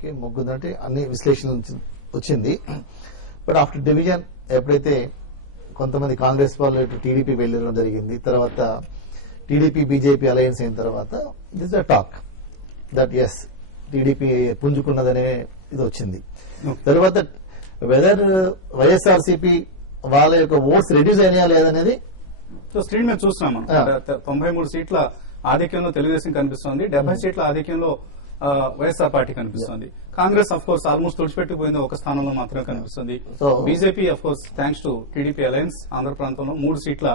వైఎస్ఆర్సీపీకి మొగ్గుందంటే అన్ని విశ్లేషణ వచ్చింది. బట్ ఆఫ్టర్ డివిజన్ ఎప్పుడైతే కొంతమంది కాంగ్రెస్ వాళ్ళు టీడీపీ వెళ్ళడం జరిగింది, తర్వాత టీడీపీ బీజేపీ అలయన్స్ అయిన తర్వాత this the talk that is TDP పుంజుకున్నదనే ఇది వచ్చింది. తర్వాత వెదర్ వైఎస్ఆర్సీపీ వాళ్ళ యొక్క ఓట్స్ రెడ్యూస్ అయినా లేదనేది స్క్రీన్ మీద చూస్తున్నాం. 93 సీట్ల ఆధిక్యంలో తెలుగుదేశం కనిపిస్తోంది, 70 సీట్ల ఆధిక్యంలో వైఎస్ఆర్ పార్టీ కనిపిస్తోంది. కాంగ్రెస్ అఫ్ కోర్స్ ఆల్మోస్ట్ తుడిచిపెట్టుకుపోయింది, ఒక స్థానంలో మాత్రమే కనిపిస్తుంది. BJP of course thanks to TDP alliance Andhra ప్రాంతంలో 3 సీట్ల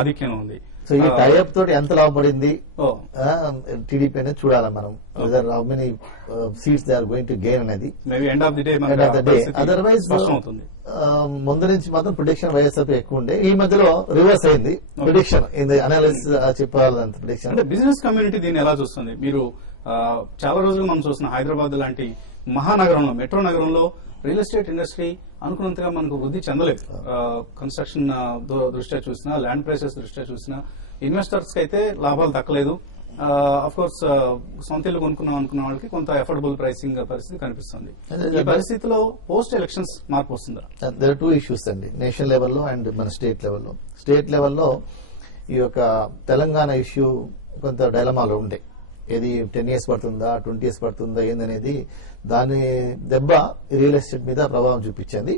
ఆధిక్యంలో ఉంది. సో ఈ టైఅప్ తోటి ఎంత లాభపడింది టీడీపీ అనేది చూడాలి మనం. How many seats they are going to gain అనేది maybe end of the day. Otherwise ముందు నుంచి మాత్రం ప్రిడిక్షన్ వైఎస్ఆర్ ఎక్కువ ఉండే, ఈ మధ్యలో రివర్స్ అయింది ప్రిడిక్షన్. అనాలిసిస్ చెప్పాలంత ప్రిడిక్షన్. అంటే బిజినెస్ కమ్యూనిటీ దీన్ని ఎలా చూస్తుంది? మీరు చాలా రోజులు మనం చూసిన హైదరాబాద్ లాంటి మహానగరంలో, మెట్రో నగరంలో రియల్ ఎస్టేట్ ఇండస్ట్రీ అనుకున్నంతగా మనకు వృద్ధి చెందలేదు. కన్స్ట్రక్షన్ దృష్ట్యా చూసినా, ల్యాండ్ ప్రైసెస్ దృష్ట్యా చూసినా ఇన్వెస్టర్స్ కి అయితే లాభాలు దక్కలేదు. అఫ్ కోర్స్ సొంత ఇల్లు కొనుక్కున్నాం అనుకున్న వాళ్ళకి కొంత అఫోర్డబుల్ ప్రైసింగ్ పరిస్థితి కనిపిస్తుంది. ఈ పరిస్థితిలో పోస్ట్ ఎలక్షన్స్ మార్పు వస్తుందా? దేర్ ఆర్ 2 ఇష్యూస్ అండి, నేషనల్ లెవెల్లో అండ్ మన స్టేట్ లెవెల్లో. స్టేట్ లెవెల్లో ఈ యొక్క తెలంగాణ ఇష్యూ కొంత డైలమాలో ఉండే, ఏది 10 years పడుతుందా 20 years పడుతుందా ఏందనేది, దాని దెబ్బ రియల్ ఎస్టేట్ మీద ప్రభావం చూపించింది.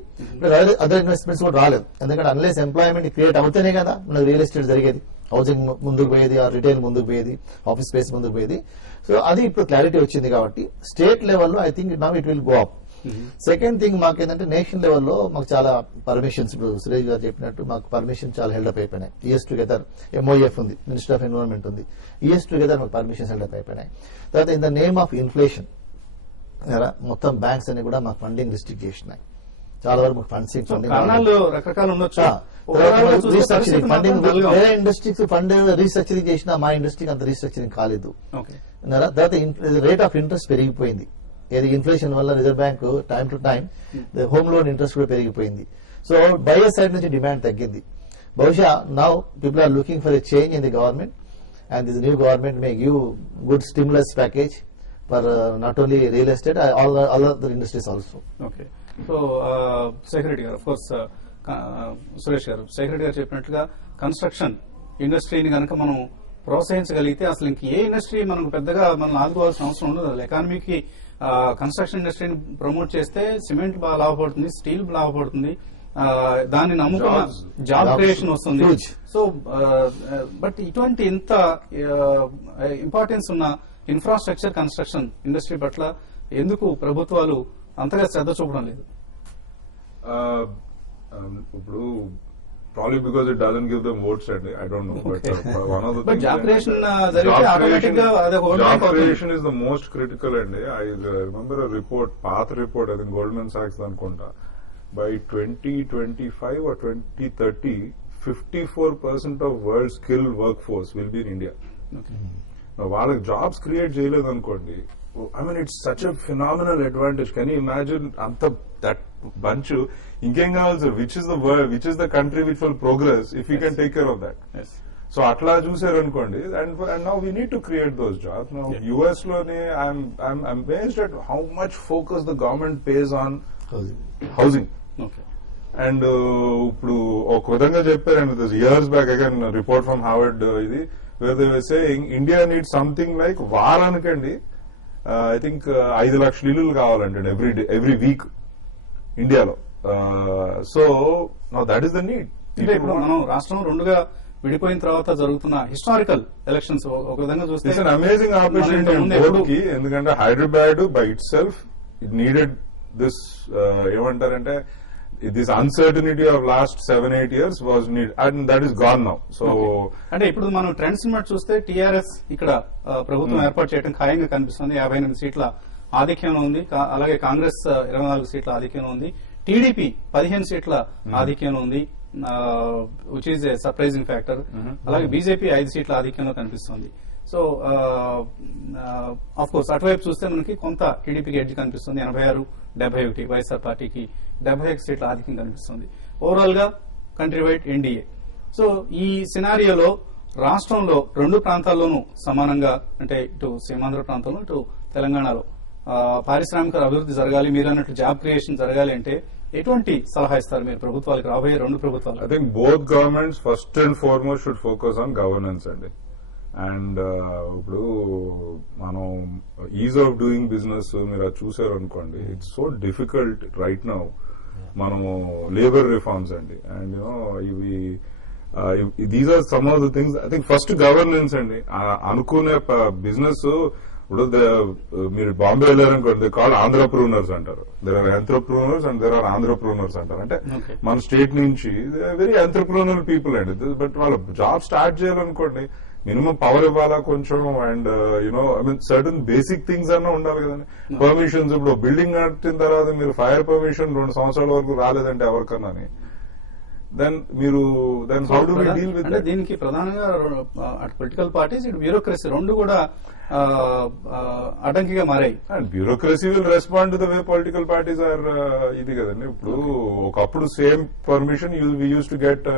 అదర్ ఇన్వెస్ట్మెంట్స్ కూడా రాలేదు, ఎందుకంటే అన్లెస్ ఎంప్లాయ్మెంట్ క్రియేట్ అవుతేనే కదా మనకు రియల్ ఎస్టేట్ జరిగేది, హౌసింగ్ ముందుకు పోయేది, ఆ రిటైల్ ముందుకు పోయేది, ఆఫీస్ స్పేస్ ముందుకు పోయేది. సో అది ఇప్పుడు క్లారిటీ వచ్చింది కాబట్టి స్టేట్ లెవెల్లో I think now it will go up. Second thing మాకేంటంటే నేషనల్ లెవెల్లో మాకు చాలా పర్మిషన్స్, ఇప్పుడు సురేష్ గారు చెప్పినట్టు మాకు పర్మిషన్ చాలా హెల్డప్ అయిపోయినాయి. ఈఎస్ టుగెదర్ MOF ఉంది, మినిస్టర్ ఆఫ్ ఎన్విరాన్మెంట్ ఉంది, ఈఎస్ టుగెదర్ మాకు పర్మిషన్స్ హెల్డప్ అయిపోయినాయి. తర్వాత in the name of inflation మొత్తం బ్యాంక్స్ అన్ని కూడా మాకు ఫండింగ్ రిస్ట్రిక్ట్ చేసినాయి. చాలా వరకు ఫండ్స్ రకరకాలు ఉండొచ్చు. ఫండింగ్ వేరే ఇండస్ట్రీస్ ఫండ్ రీస్ట్రక్చరింగ్ చేసినా మా ఇండస్ట్రీకి అంత రీస్ట్రక్చరింగ్ కాలేదు. తర్వాత రేట్ ఆఫ్ ఇంట్రెస్ట్ పెరిగిపోయింది, ఏది ఇన్ఫ్లేషన్ వల్ల Reserve Bank time to time home loan interest కూడా పెరిగిపోయింది. సో బయర్ సైడ్ నుంచి డిమాండ్ తగ్గింది. బహుశా now people are looking for a change in the government and this new government may give good stimulus package for not only real estate, all other industries also. Okay, so Shekhar Reddy గారు, of course Suresh గారు, శేఖర్ రెడ్డి గారు చెప్పినట్లుగా construction ఇండస్ట్రీని కనుక మనం ప్రోత్సహించగలిగితే అసలు ఇంక ఏ industry మనకు పెద్దగా మనం ఆదుకోవాల్సిన అవసరం ఉండదు. ఎకానమీకి కన్స్ట్రక్షన్ ఇండస్ట్రీని ప్రమోట్ చేస్తే సిమెంట్ బాగా లాభపడుతుంది, స్టీల్ లాభపడుతుంది, దాన్ని నమ్ముకున్న జాబ్ క్రియేషన్ వస్తుంది. సో బట్ ఇటువంటి ఇంత ఇంపార్టెన్స్ ఉన్న ఇన్ఫ్రాస్ట్రక్చర్ కన్స్ట్రక్షన్ ఇండస్ట్రీ పట్ల ఎందుకు ప్రభుత్వాలు అంతగా శ్రద్ధ చూపడం లేదు? ఇప్పుడు probably because it doesn't give them votes, I don't know. Okay. But one of the but things, job creation is the most critical. And I remember a report, path report, I think Goldman Sachs anukunta, by 2025 or 2030, 54% of world's skilled workforce will be in India. Okay. Now, వాళ్ళకి jobs create చేయలేదు అనుకోండి, I mean, it's such a phenomenal advantage. Can you imagine that bunch? ఇంకేం కావాలి sir? which is the country which will progress if we can take care of that? Yes. So అట్లా చూసారు అనుకోండి, and now we need to create those jobs. Now US లోనే I'm amazed at how much focus the government pays on housing. Okay. And ఇప్పుడు ఒక విధంగా చెప్పారు, and this years back again report from Harvard ఇది, where they were saying India needs something like వారానికండి I think 5 లక్షల ఇల్లులు కావాలంటే every week ఇండియాలో. So now that is the need. అంటే ఇప్పుడు మనం రాష్ట్రం రెండుగా విడిపోయిన తర్వాత జరుగుతున్న హిస్టారికల్ ఎలక్షన్స్ ఒక విధంగా చూస్తే ఇట్స్ అన్ అమేజింగ్ ఆపర్చునిటీ. ఎందుకంటే Hyderabad by itself it needed this ఏమంటారంటే this uncertainty of last 7-8 years was need, and that is gone now. So అంటే ఇప్పుడు మనం ట్రెండ్స్ చూస్తే టీఆర్ఎస్ ఇక్కడ ప్రభుత్వం ఏర్పాటు చేయడం ఖాయంగా కనిపిస్తుంది. 58 సీట్ల ఆధిక్యంలో ఉంది. అలాగే కాంగ్రెస్ 24 సీట్ల ఆధిక్యంలో ఉంది. టీడీపీ 15 సీట్ల ఆధిక్యంలో ఉంది, which is a surprising factor. అలాగే బీజేపీ 5 సీట్ల ఆధిక్యంలో కనిపిస్తుంది. సో ఆఫ్ కోర్స్ అటువైపు చూస్తే మనకి కొంత టీడీపీకి ఎడ్జ్ కనిపిస్తుంది, 86-71. వైఎస్ఆర్ పార్టీకి 71 సీట్ల ఆధిక్యం కనిపిస్తుంది. ఓవరాల్ గా కంట్రీ వైడ్ ఎన్డీఏ. సో ఈ సినారియోలో రాష్ట్రంలో రెండు ప్రాంతాల్లోనూ సమానంగా, అంటే ఇటు సీమాంధ్ర ప్రాంతంలో ఇటు తెలంగాణలో పారిశ్రామిక అభివృద్ధి జరగాలి, మీరు అన్నట్టు జాబ్ క్రియేషన్ జరగాలి అంటే ఎటువంటి సలహా ఇస్తారు మీరు ప్రభుత్వాలకు, రాబోయే 2 ప్రభుత్వాలు? I think both governments first and foremost should focus on governance అండి. అండ్ ఇప్పుడు మనం ఈజ్ ఆఫ్ డూయింగ్ బిజినెస్ మీరు అది చూసారు అనుకోండి, it's so difficult right now. మనము లేబర్ రిఫార్మ్స్ అండి, అండ్ యూనో ఇవి these are some of the things. I think first governance అండి. అనుకునే బిజినెస్ ఇప్పుడు మీరు బాంబే వెళ్ళారనుకోండి, దే కాల్ ఆంధ్రప్రూనర్స్ అంటారు. There are entrepreneurs and there are Andhrapreneurs అంటారు. అంటే మన స్టేట్ నుంచి వెరీ ఎంటర్ప్రూనర్ పీపుల్ అండి. బట్ వాళ్ళు జాబ్ స్టార్ట్ చేయాలనుకోండి, మినిమం పవర్ ఇవ్వాలా కొంచెం, and you know I mean certain basic things అన్నా ఉండాలి కదండి. పర్మిషన్స్, ఇప్పుడు బిల్డింగ్ కట్టిన తర్వాత మీరు ఫైర్ పర్మిషన్ 2 సంవత్సరాల వరకు రాలేదంటే ఎవరికన్నా, then how do we deal with అంటే దీనికి ప్రధానంగా అటు పొలిటికల్ పార్టీస్, ఇటు బ్యూరోక్రసీ 2 కూడా అడ్డంకిగా మారాయి. And bureaucracy will respond to the way political parties are ఇది కదండి. ఇప్పుడు ఒకప్పుడు same permission we use to get,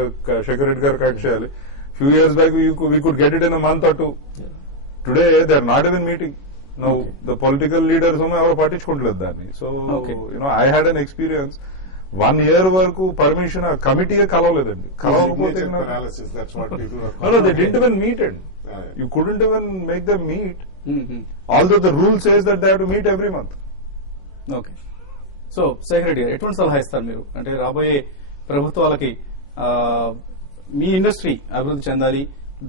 Shekhar Reddy గారు కట్ చేయాలి. Few years back we could get it in a month or 2. Today they are not even meeting. Now the political leaders ఎవరు పట్టించుకుంటలేదు దాన్ని. So I had an experience 1 year వరకు permission కమిటీగా కలవలేదండి. కలవకపోతే they didn't even meet it. You couldn't even make them meet. Although the rule says that they have to meet every month. Okay. So Shekhar Reddy గారు ఎటువంటి సలహా ఇస్తారు మీరు? అంటే రాబోయే ప్రభుత్వాలకి మీ ఇండస్ట్రీ అభివృద్ధి చెందాలి,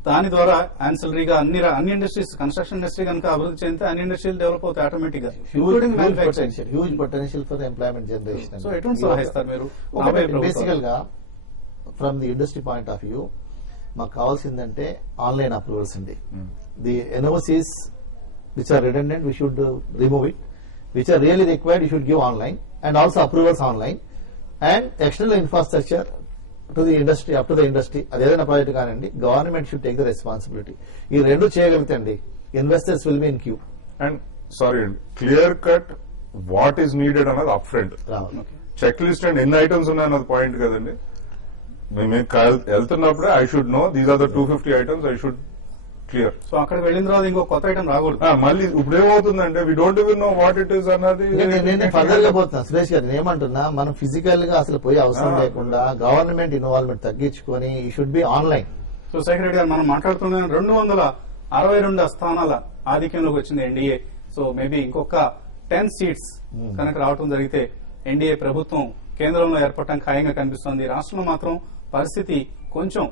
దాని ద్వారా యాన్సిలరీగా అన్ని ఇండస్ట్రీస్, కన్స్ట్రక్షన్ ఇండస్ట్రీ కనుక అభివృద్ధి చెందితే అన్ని ఇండస్ట్రీలు డెవలప్ అవుతాయి ఆటోమేటిక్ గా, including manufacturing. Huge potential for employment generation. So ఎటువంటి సలహా ఇస్తారు మీరు? బేసికల్ గా from the industry point of view మాకు కావాల్సిందంటే ఆన్లైన్ అప్రూవల్స్ అండి. The NOCs which are redundant we should remove it, which are really required you should give online, and also approvals online, and external infrastructure to the industry, up to the industry. అదేదైనా project కానివ్వండి, government should take the responsibility. ఈ 2 చేయగలిగితే investors will be in queue. And sorry, clear cut what is needed అన్నది up front. Check list and ఎన్ని items ఉన్నాయన్నది point కదండి. మేము వెళ్తున్నప్పుడే I should know these are the 250 items I should clear. So అక్కడికి వెళ్ళిన తర్వాత ఇంకో కొత్త ఐటమ్ రాకూడదు. మళ్ళీ ఇప్పుడు ఏమవుతుందంటే we don't even know what it is అన్నది. నేను ఫర్దర్ గా పోతున్నా సురేష్ గారు, ఏమంటున్నా, మనం ఫిజికల్ గా అసలు పోయే అవసరం లేకుండా గవర్నమెంట్ ఇన్వాల్వ్మెంట్ తగ్గించుకొని ఈ should be online. So Shekhar Reddy గారు, మనం మాట్లాడుతున్న 262 స్థానాల ఆధిక్యంలోకి వచ్చింది ఎన్డీఏ. సో మేబీ ఇంకొక 10 సీట్స్ కనుక రావడం జరిగితే ఎన్డీఏ ప్రభుత్వం కేంద్రంలో ఏర్పడటం ఖాయంగా కనిపిస్తోంది. రాష్ట్రంలో మాత్రం పరిస్థితి కొంచెం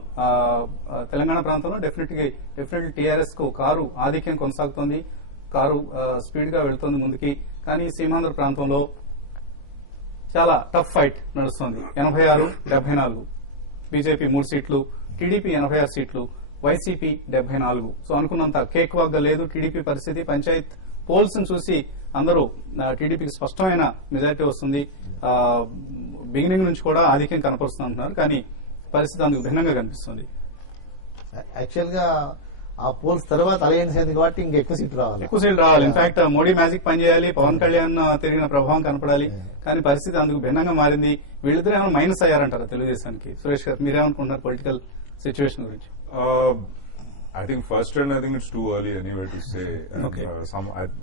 తెలంగాణ ప్రాంతంలో డెఫినెట్లీ టీఆర్ఎస్ కు కారు ఆధిక్యం కొనసాగుతోంది, కారు స్పీడ్ గా వెళ్తోంది ముందుకి. కానీ సీమాంధ్ర ప్రాంతంలో చాలా టఫ్ ఫైట్ నడుస్తోంది. 86-74 బీజేపీ 3 సీట్లు, టీడీపీ 86 సీట్లు, వైసీపీ 74. సో అనుకున్నంత కేక్ వాక్ గా లేదు టీడీపీ పరిస్థితి. పంచాయత్ పోల్స్ ను చూసి అందరూ టీడీపీకి స్పష్టమైన మెజారిటీ వస్తుంది, బిగినింగ్ నుంచి కూడా ఆధిక్యం కనపరుస్తుందంటున్నారు. కానీ పరిస్థితి అందుకు భిన్నంగా కనిపిస్తుంది. యాక్చువల్ గా ఆ పోల్స్ తర్వాత అలయన్స్ అయింది కాబట్టి ఇంకెక్కువ సీట్లు రావాలి. ఇన్ఫాక్ట్ మోడీ మ్యాజిక్ పనిచేయాలి, పవన్ కళ్యాణ్ తిరిగిన ప్రభావం కనపడాలి. కానీ పరిస్థితి అందుకు భిన్నంగా మారింది. వీళ్ళిద్దరు ఏమైనా మైనస్ అయ్యారంటారా తెలుగుదేశానికి? సురేష్ గారు, మీరేమనుకుంటున్నారు పొలిటికల్ సిచ్యువేషన్ గురించి? I think first and I think it's too early anyway to say. And, Okay.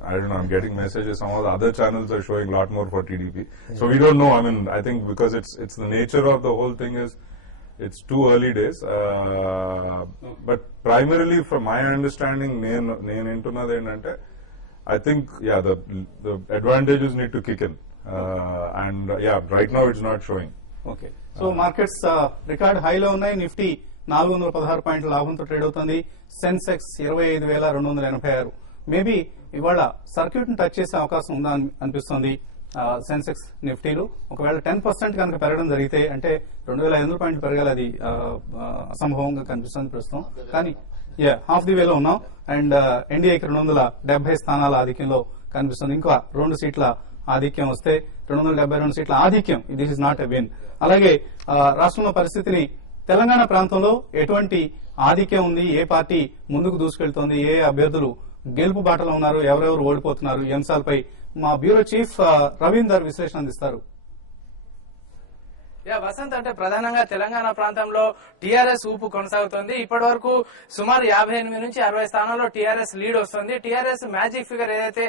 I don't know, I'm getting messages, some of the other channels are showing a lot more for TDP. So we don't know. I mean, I think because it's the nature of the whole thing is it's too early days. But primarily from my understanding, నేను వింటున్నది ఏంటంటే, I think, yeah, the advantages need to kick in. And yeah, right now it's not showing. Okay. So markets record high లో ఉన్నాయి. Nifty 416 పాయింట్ల లాభంతో trade అవుతుంది. Sensex 25,286. Maybe ఇవాళ circuit ను టచ్ చేసే అవకాశం ఉందా అనిపిస్తుంది సెన్సెక్స్ నిఫ్టీలు. ఒకవేళ 10% కనుక పెరగడం జరిగితే, అంటే 2,500 పాయింట్లు పెరగాలి, అది అసంభవంగా కనిపిస్తుంది ప్రస్తుతం. కానీ హాఫ్ ది వేలో ఉన్నాం. అండ్ ఎన్డీఏకి 270 స్థానాల ఆధిక్యంలో కనిపిస్తుంది. ఇంకా 2 సీట్ల ఆధిక్యం వస్తే 272 సీట్ల ఆధిక్యం, this is not a win. అలాగే రాష్ట్రంలో పరిస్థితిని, తెలంగాణ ప్రాంతంలో ఎటువంటి ఆధిక్యం ఉంది, ఏ పార్టీ ముందుకు దూసుకెళ్తోంది, ఏ అభ్యర్థులు గెలుపు బాటలో ఉన్నారు, ఎవరెవరు ఓడిపోతున్నారు, ఈ అంశాలపై మా బ్యూరో చీఫ్ రవీందర్ విశ్లేషణ అందిస్తారు. వసంత్, అంటే ప్రధానంగా తెలంగాణ ప్రాంతంలో టీఆర్ఎస్ ఊపు కొనసాగుతోంది. ఇప్పటి వరకు సుమారు 58 నుంచి 60 స్థానాల్లో టీఆర్ఎస్ లీడ్ వస్తుంది. టీఆర్ఎస్ మ్యాజిక్ ఫిగర్ ఏదైతే